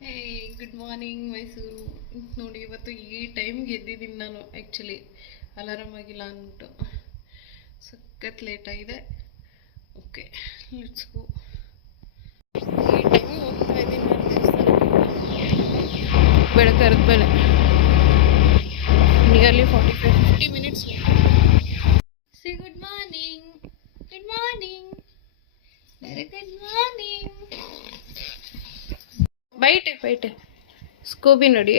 ಹೇ good morning Mysuru. ನೋಡಿ ಇವತ್ತು ಈ ಟೈಮ್ಗೆ ಎದ್ದಿದ್ದೀನಿ ನಾನು. ಆ್ಯಕ್ಚುಲಿ ಅಲಾರಾಮ್ ಆಗಿಲ್ಲ ಅಂದ್ಬಿಟ್ಟು ಸಖತ್ ಲೇಟ್ ಆಗಿದೆ. Okay let's go. ಈ ಟೈಮಿಗೆ ಹೋಗ್ತಾ ಇದ್ದೀನಿ ನಾನು ದೇವಸ್ಥಾನಕ್ಕೆ. ಬೆಳಕರದ ಬೆಳೆ ನಿಯರ್ಲಿ 45-50 ಮಿನಿಟ್ಸ್. ಸಿ good morning, good morning, very good morning. ಬೈಟೆ ಸ್ಕೋಬಿ ನೋಡಿ,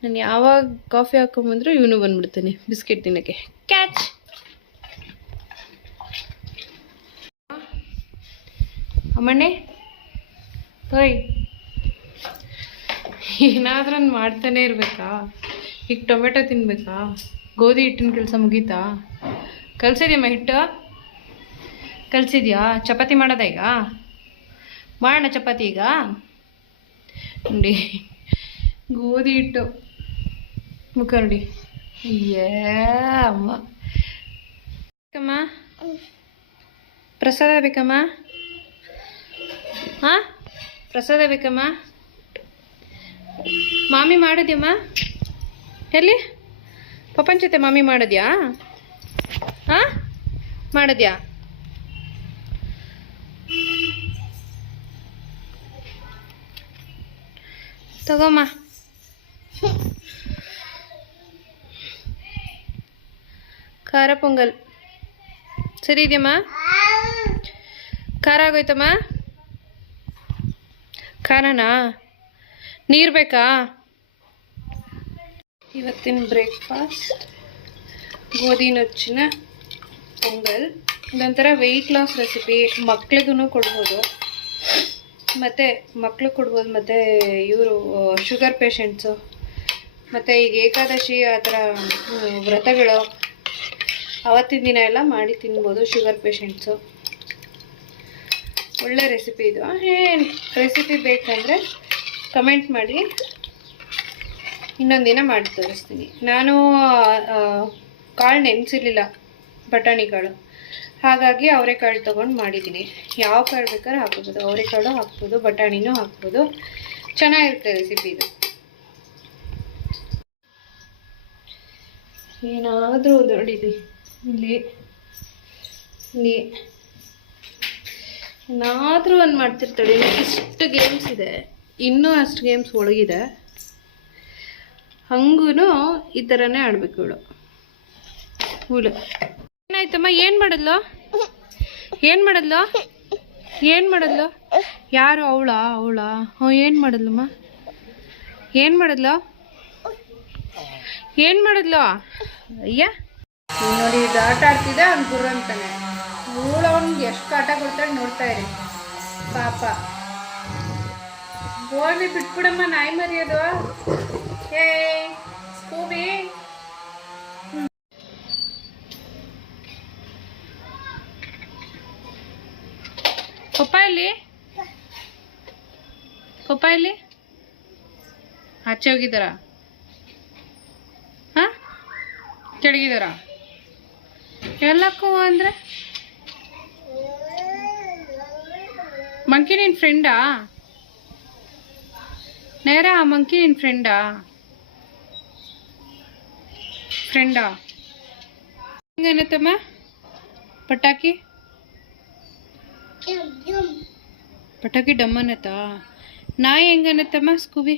ನಾನು ಯಾವಾಗ ಕಾಫಿ ಹಾಕೊಂಬಂದ್ರು ಇವನು ಬಂದ್ಬಿಡ್ತಾನೆ ಬಿಸ್ಕೆಟ್ ತಿನ್ನಕ್ಕೆ. ಕ್ಯಾಚ್. ಅಮ್ಮಣ್ಣೆ ಓಯ್, ಏನಾದ್ರೂ ಒಂದು ಮಾಡ್ತಾನೆ ಇರ್ಬೇಕಾ? ಈಗ ಟೊಮೆಟೊ ತಿನ್ಬೇಕಾ? ಗೋಧಿ ಹಿಟ್ಟಿನ ಕೆಲಸ ಮುಗೀತಾ? ಕಲ್ಸಿದ್ಯಮ್ಮ ಹಿಟ್ಟು? ಕಲ್ಸಿದ್ಯಾ? ಚಪಾತಿ ಮಾಡೋದ ಈಗ? ಮಾಡೋಣ ಚಪಾತಿ ಈಗ. ನೋಡಿ ಗೋಧಿ ಹಿಟ್ಟು ಮುಖ ನೋಡಿ. ಅಮ್ಮ ಬೇಕಮ್ಮ, ಪ್ರಸಾದ ಬೇಕಮ್ಮ? ಹಾಂ ಪ್ರಸಾದ ಬೇಕಮ್ಮ? ಮಾಮಿ ಮಾಡಿದ್ಯಮ್ಮ? ಎಲ್ಲಿ ಪಪ್ಪನ ಜೊತೆ ಮಾಮಿ ಮಾಡಿದ್ಯಾ? ಹಾಂ ಮಾಡಿದ್ಯಾ? ತಗೋಮ್ಮ. ಖಾರ ಪೊಂಗಲ್ ಸರಿ ಇದೆಯಮ್ಮ? ಖಾರ ಆಗೋಯ್ತಮ್ಮ? ಖಾರನಾ? ನೀರು ಬೇಕಾ? ಇವತ್ತಿನ ಬ್ರೇಕ್ಫಾಸ್ಟ್ ಗೋಧಿ ನುಚ್ಚಿನ ಪೊಂಗಲ್. ಇದೊಂಥರ ವೆಯ್ಟ್ ಲಾಸ್ ರೆಸಿಪಿ. ಮಕ್ಳಿಗೂ ಕೊಡ್ಬೋದು, ಮತ್ತು ಮಕ್ಳು ಕೊಡ್ಬೋದು, ಮತ್ತು ಇವರು ಶುಗರ್ ಪೇಷಂಟ್ಸು, ಮತ್ತು ಈಗ ಏಕಾದಶಿ ಆ ಥರ ವ್ರತಗಳು ಅವತ್ತಿನ ದಿನ ಎಲ್ಲ ಮಾಡಿ ತಿನ್ಬೋದು ಶುಗರ್ ಪೇಷಂಟ್ಸು. ಒಳ್ಳೆ ರೆಸಿಪಿ ಇದು. ಏನು ರೆಸಿಪಿ ಬೇಕಂದರೆ ಕಮೆಂಟ್ ಮಾಡಿ, ಇನ್ನೊಂದು ದಿನ ಮಾಡಿ ತೋರಿಸ್ತೀನಿ. ನಾನು ಕಾಳು ನೆನೆಸಿರಲಿಲ್ಲ, ಬಟಾಣಿ ಕಾಳು, ಹಾಗಾಗಿ ಅವರೆಕಾಳು ತೊಗೊಂಡು ಮಾಡಿದ್ದೀನಿ. ಯಾವ ಕಾಳು ಬೇಕಾದ್ರೆ ಹಾಕ್ಬೋದು, ಅವರೆಕಾಳು ಹಾಕ್ಬೋದು, ಬಟಾಣಿನೂ ಹಾಕ್ಬೋದು. ಚೆನ್ನಾಗಿರುತ್ತೆ ರೆಸಿಪಿ ಇದು. ಏನಾದರೂ ಒಂದು ಹೊಡಿಲಿ ಇಲ್ಲಿ ಏನಾದರೂ ಒಂದು ಮಾಡ್ತಿರ್ತಾಳೆ. ಇಷ್ಟು ಗೇಮ್ಸ್ ಇದೆ, ಇನ್ನೂ ಅಷ್ಟು ಗೇಮ್ಸ್ ಒಳಗಿದೆ. ಹಂಗೂ ಈ ಥರನೇ ಆಡಬೇಕು ಇವಳು. ಏನಾಯ್ತಮ್ಮ? ಏನು ಮಾಡಿದ್ಲು? ಯಾರು? ಅವಳಾ? ಹ್ಞೂ. ಏನು ಮಾಡಿದ್ಲಮ್ಮ? ಏನು ಮಾಡಿದ್ಲು? ಅಯ್ಯ ನೋಡಿ, ಇದು ಆಟ ಆಡ್ತಿದ್ದೆ ಅವ್ನು ಗುರು ಅಂತಾನೆ. ಇವಳು ಅವ್ನಿಗೆ ಎಷ್ಟು ಆಟ ಕೊಡ್ತಾಳೆ ನೋಡ್ತಾ ಇರಿ ಪಾಪ. ಹೋಗಿ ಬಿಟ್ಬಿಡಮ್ಮ, ನಾಯಿ ಮರಿಯೋದು. ಏ ಸ್ಕೂಬಿ, ಪಪ್ಪ ಇಲ್ಲಿ ಆಚೆ ಹೋಗಿದ್ದಾರ? ಹಾಂ ಕೆಳಗಿದಾರ? ಎಲ್ಲಕ್ಕೂ ಅಂದರೆ ಮಂಕಿ ನಿನ್ನ ಫ್ರೆಂಡಾ? ನೇರ ಆ ಮಂಕಿ ನಿನ್ನ ಫ್ರೆಂಡಾ? ಹೆಂಗನ್ನತ್ತಮ್ಮ ಪಟಾಕಿ ಡಮ್ ಅನ್ನತ್ತಾ? ನಾಯಿ ಹೆಂಗನ್ನತ್ತಮ್ಮ? ಸ್ಕೂಬಿ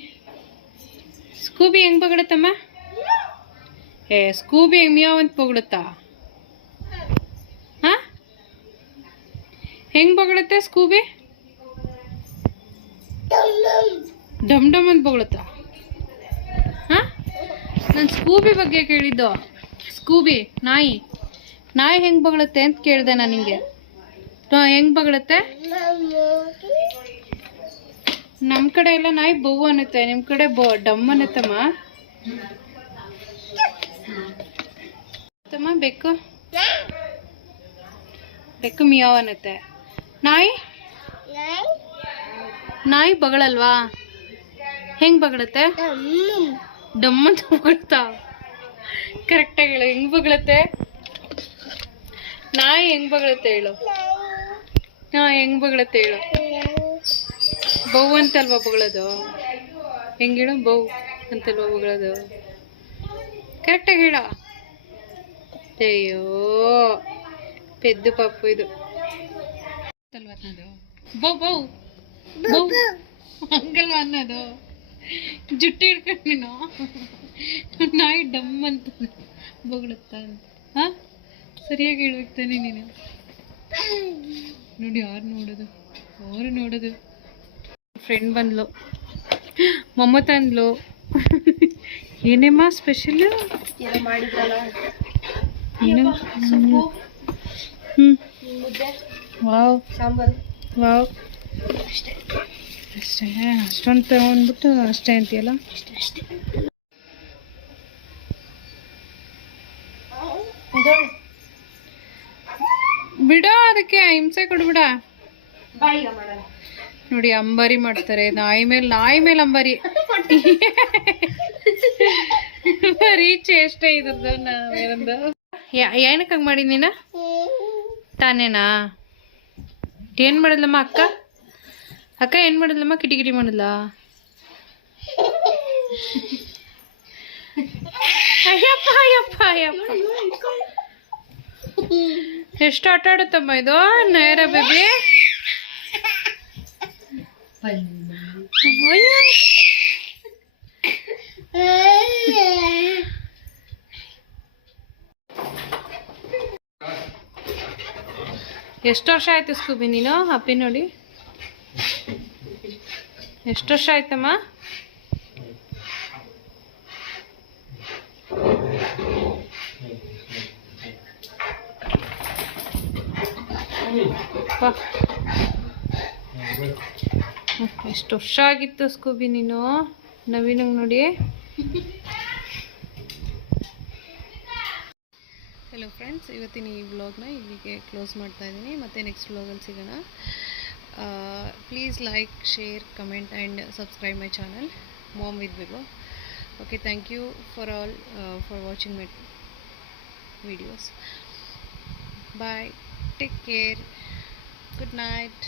ಹೆಂಗೆ ಬಗಡತ್ತಮ್ಮ? ಸ್ಕೂಬಿ ಹೆಂಗೆ ಮಿಯಾವ್ ಅಂತ ಬಗಡುತ್ತಾ? ಹಾಂ ಹೆಂಗೆ ಬಗಡುತ್ತೆ ಸ್ಕೂಬಿ? ಡಮ್ ಅಂತ ಬಗಳುತ್ತಾ? ಹಾಂ ನಾನು ಸ್ಕೂಬಿ ಬಗ್ಗೆ ಕೇಳಿದ್ದು. ಸ್ಕೂಬಿ ನಾಯಿ ಹೆಂಗೆ ಬಗಳುತ್ತೆ ಅಂತ ಕೇಳಿದೆ ನಾನು ನಿಂಗೆ. ಹೆಂಗೆ ಬಗಳುತ್ತೆ? ನಮ್ಮ ಕಡೆ ಎಲ್ಲ ನಾಯಿ ಬವ್ವು ಅನ್ನುತ್ತೆ, ನಿಮ್ಮ ಕಡೆ ಡಮ್ ಅನ್ನತ್ತಮ್ಮ. ಬೆಕ್ಕು ಮಿಯಾವ್ ಅನ್ನತ್ತೆ. ನಾಯಿ ಬಗಳಲ್ವಾ? ಹೆಂಗೆ ಬಗಳುತ್ತೆ? ಡಮ್ ಅಂತ ಬಗಳುತ್ತಾ? ಕರೆಕ್ಟಾಗಿ ಹೇಳು, ಹೆಂಗೆ ಬಗಳುತ್ತೆ? ನಾಯಿ ಹೆಂಗೆ ಬಗಳುತ್ತೆ ಹೇಳು? ಹೆಂಗೆ ಬಗಳುತ್ತೆ ಹೇಳು? ಬೌ ಅಂತಲ್ವಾ ಬಗಳದು? ಹೆಂಗೇಳು? ಬೌ ಅಂತಲ್ವಾ ಬಗಳದು? ಕರೆಕ್ಟಾಗಿ ಹೇಳ. ಅಯ್ಯೋ ಪೆದ್ದು ಪಪ್ಪು ಇದು ಅಲ್ವಾ ಅನ್ನೋದು? ಬೌ ಬೌ ಬೌ ಹಂಗಲ್ವಾ ಅನ್ನೋದು? ಜುಟ್ಟು ಹಿಡ್ಕೊಂಡು ನೀನು ನಾಯಿ ಡಮ್ ಅಂತ ಬೊಗಳುತ್ತಾ ಅಂತ. ಹಾಂ ಸರಿಯಾಗಿ ಹೇಳ್ಬೇಕು ತಾನೆ ನೀನು. ನೋಡಿ ಯಾರು ನೋಡೋದು, ಅವರು ನೋಡೋದು. ಫ್ರೆಂಡ್ ಬಂದ್ಲು, ಮಮತಾ ಅಂದ್ಲು, ಏನೇಮ್ಮ ಸ್ಪೆಷಲ್ ಏನು? ವಾವ್ ಸಾಂಬಾರು ವಾವ್ ಅಷ್ಟೇ ಅಷ್ಟೊಂದು ತಗೊಂಡ್ಬಿಟ್ಟು ಅಷ್ಟೇ ಅಂತೀಯಲ್ಲ. ಬಿಡ, ಅದಕ್ಕೆ ಹಿಂಸೆ ಕೊಡ್ಬಿಡ. ನೋಡಿ ಅಂಬಾರಿ ಮಾಡ್ತಾರೆ, ನಾಯಿ ಮೇಲೆ ಅಂಬಾರಿ. ಬರೀ ಚೇಷ್ಟೆ ಇದ್ರದ್ದು ನಾವೇನಂದು. ಏನಕ್ಕೆ ಹಂಗೆ ಮಾಡಿ ನೀನ ತಾನೇನಾ? ಏನು ಮಾಡಿದ್ಲಮ್ಮ ಅಕ್ಕ? ಅಕ್ಕ ಏನು ಮಾಡಿದ್ಲಮ್ಮ? ಕಿಟಿ ಮಾಡಿದ್ಲ? ಅಯ್ಯಪ್ಪ ಅಯ್ಯಪ್ಪ ಅಯ್ಯಪ್ಪ, ಎಷ್ಟು ಆಟ ಆಡುತ್ತಮ್ಮ ಇದು ನೇರ ಬೇಬಿ. ಎಷ್ಟು ವರ್ಷ ಆಯ್ತು ಸ್ಕೂಬಿ ನೀನು ಅಪ್ಪಿ ನೋಡಿ? ಎಷ್ಟು ವರ್ಷ ಆಯ್ತಮ್ಮ? ಎಷ್ಟು ವರ್ಷ ಆಗಿತ್ತು ಸ್ಕೂಬಿ ನೀನು ನವೀನಂಗೆ ನೋಡಿ. ಹಲೋ ಫ್ರೆಂಡ್ಸ್, ಇವತ್ತಿನ ಈ ವ್ಲಾಗ್ನ ಇಲ್ಲಿಗೆ ಕ್ಲೋಸ್ ಮಾಡ್ತಾ ಇದ್ದೀನಿ. ಮತ್ತೆ ನೆಕ್ಸ್ಟ್ ವ್ಲಾಗಲ್ಲಿ ಸಿಗೋಣ. Please like, share, comment and subscribe my channel mom with ಬಿಗೋ. Okay, thank you for all for watching my videos. Bye, take care, good night.